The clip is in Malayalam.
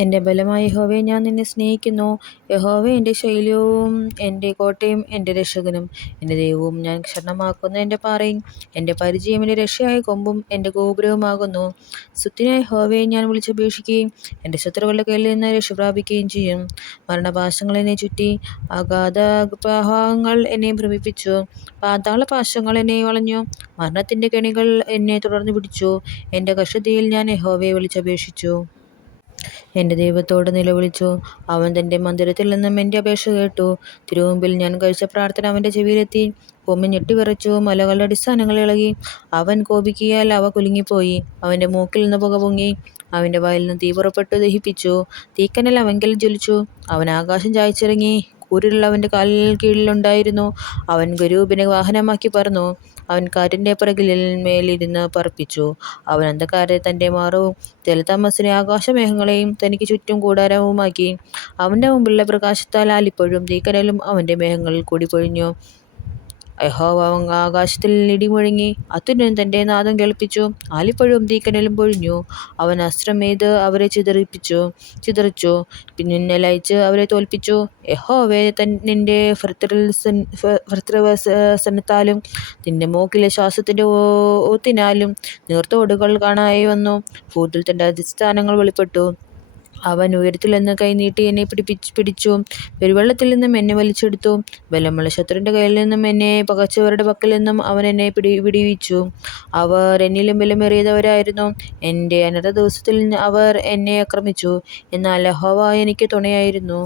എൻ്റെ ബലമായ യഹോവേ, ഞാൻ നിന്നെ സ്നേഹിക്കുന്നു. യഹോവേ എൻ്റെ ശൈലവും എൻ്റെ കോട്ടയും എൻ്റെ രക്ഷകനും എൻ്റെ ദൈവവും ഞാൻ ശരണമാക്കുന്ന എൻ്റെ പാറയും എൻ്റെ പരിചയം എൻ്റെ രക്ഷയായ കൊമ്പും എൻ്റെ ഗോപുരവുമാകുന്നു. സ്തുതിനായ യഹോവയെ ഞാൻ വിളിച്ചപേക്ഷിക്കുകയും എൻ്റെ ശത്രുക്കളുടെ കയ്യിൽ നിന്ന് രക്ഷ പ്രാപിക്കുകയും ചെയ്യും. മരണപാശങ്ങൾ എന്നെ ചുറ്റി, അഗാധപ്രവാഹങ്ങൾ എന്നെ ഭ്രമിപ്പിച്ചു. പാതാളപാശങ്ങൾ എന്നെ വളഞ്ഞു, മരണത്തിൻ്റെ കെണികൾ എന്നെ തുടർന്ന് പിടിച്ചു. എൻ്റെ കഷ്ടതയിൽ ഞാൻ യഹോവയെ വിളിച്ചപേക്ഷിച്ചു, എൻ്റെ ദൈവത്തോട് നിലവിളിച്ചു. അവൻ തൻ്റെ മന്ദിരത്തിൽ നിന്നും എൻ്റെ അപേക്ഷ കേട്ടു. തിരുമുമ്പിൽ ഞാൻ കഴിച്ച പ്രാർത്ഥന അവൻ്റെ ചെവിയിലെത്തി. ഭൂമി ഞെട്ടിവിറച്ചു, മലകളുടെ അടിസ്ഥാനങ്ങൾ ഇളകി. അവൻ കോപിക്കിയാൽ അവ കുലുങ്ങിപ്പോയി. അവൻ്റെ മൂക്കിൽ നിന്ന് പുക പൊങ്ങി, അവൻ്റെ വായിൽ നിന്ന് തീ പുറപ്പെട്ടു ദഹിപ്പിച്ചു. തീക്കനൽ അവങ്കൽ ജ്വലിച്ചു. അവൻ ആകാശം ചായ്ച്ചിറങ്ങി. കൂരിരുൾ അവൻ്റെ കാലിൽ കീഴിലുണ്ടായിരുന്നു. അവൻ ഗരൂബിനെ വാഹനമാക്കി പറന്നു. അവൻ കാറ്റിൻ്റെ മേലിരുന്ന് പറപ്പിച്ചു. അവൻ അന്ധകാരത്തെ തൻ്റെ മാറവും ജലതമസ്സിനെ ആകാശമേഘങ്ങളെയും തനിക്ക് ചുറ്റും കൂടാരവുമാക്കി. അവൻ്റെ മുമ്പിലുള്ള പ്രകാശത്താൽ ആലിപ്പഴും തീക്കനലും അവൻ്റെ മേഘങ്ങളിൽ കൂടി പൊഴിഞ്ഞു. യഹോവ ആകാശത്തിൽ ഇടിമുഴങ്ങി, അത്യുന്നതൻ തൻ്റെ നാദം കേൾപ്പിച്ചു. ആലിപ്പഴവും തീക്കനലും പൊഴിഞ്ഞു. അവൻ അസ്ത്രം എയ്ത് അവരെ ചിതറിച്ചു, മിന്നലയച്ച് അവരെ തോൽപ്പിച്ചു. യഹോവേ, നിന്റെ ഭർതൃവസനത്താലും നിന്റെ മൂക്കിലെ ശ്വാസത്തിൻ്റെ ഊത്തിനാലും നീർത്തോടുകൾ കാണായി വന്നു. ഭൂത്തിൽ തൻ്റെ അധിസ്ഥാനങ്ങൾ വെളിപ്പെട്ടു. അവൻ ഉയരത്തിൽ നിന്ന് കൈ നീട്ടി എന്നെ പിടിച്ചു. പെരുവെള്ളത്തിൽ നിന്നും എന്നെ വലിച്ചെടുത്തു. ബലമുള്ള ശത്രുവിൻ്റെ കയ്യിൽ നിന്നും എന്നെ പകച്ചവരുടെ പക്കൽ നിന്നും അവൻ എന്നെ വിടുവിച്ചു. അവർ എന്നിലും ബലമേറിയവരായിരുന്നു. എൻ്റെ അനർത്ഥ ദിവസത്തിൽ അവർ എന്നെ ആക്രമിച്ചു. എന്നാൽ യഹോവ എനിക്ക് തുണയായിരുന്നു.